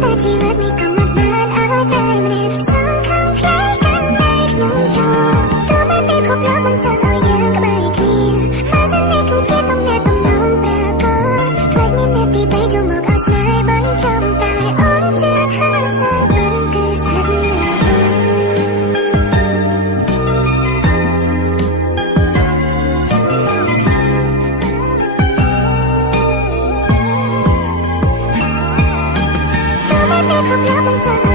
តែជីវិតនេះកំណត់បានឲ្យតែម្នាក់សងខំខ្លាយកាន់តែខ្ញុំចូលទោះបីពិភពលោកមិនចង់ឲ្យយើងក្បែរគ្នាហើយតែនេះគឺជាទំនាក់ទំនងប្រកបខ្លាចមានអ្នកទី3ចូលមកឲ្យស្នេហ៍បញ្ចប់តែអូនជឿថាស្នេហ៍ពិតគឺស្ថិតនៅពិភពលោកមិនចង់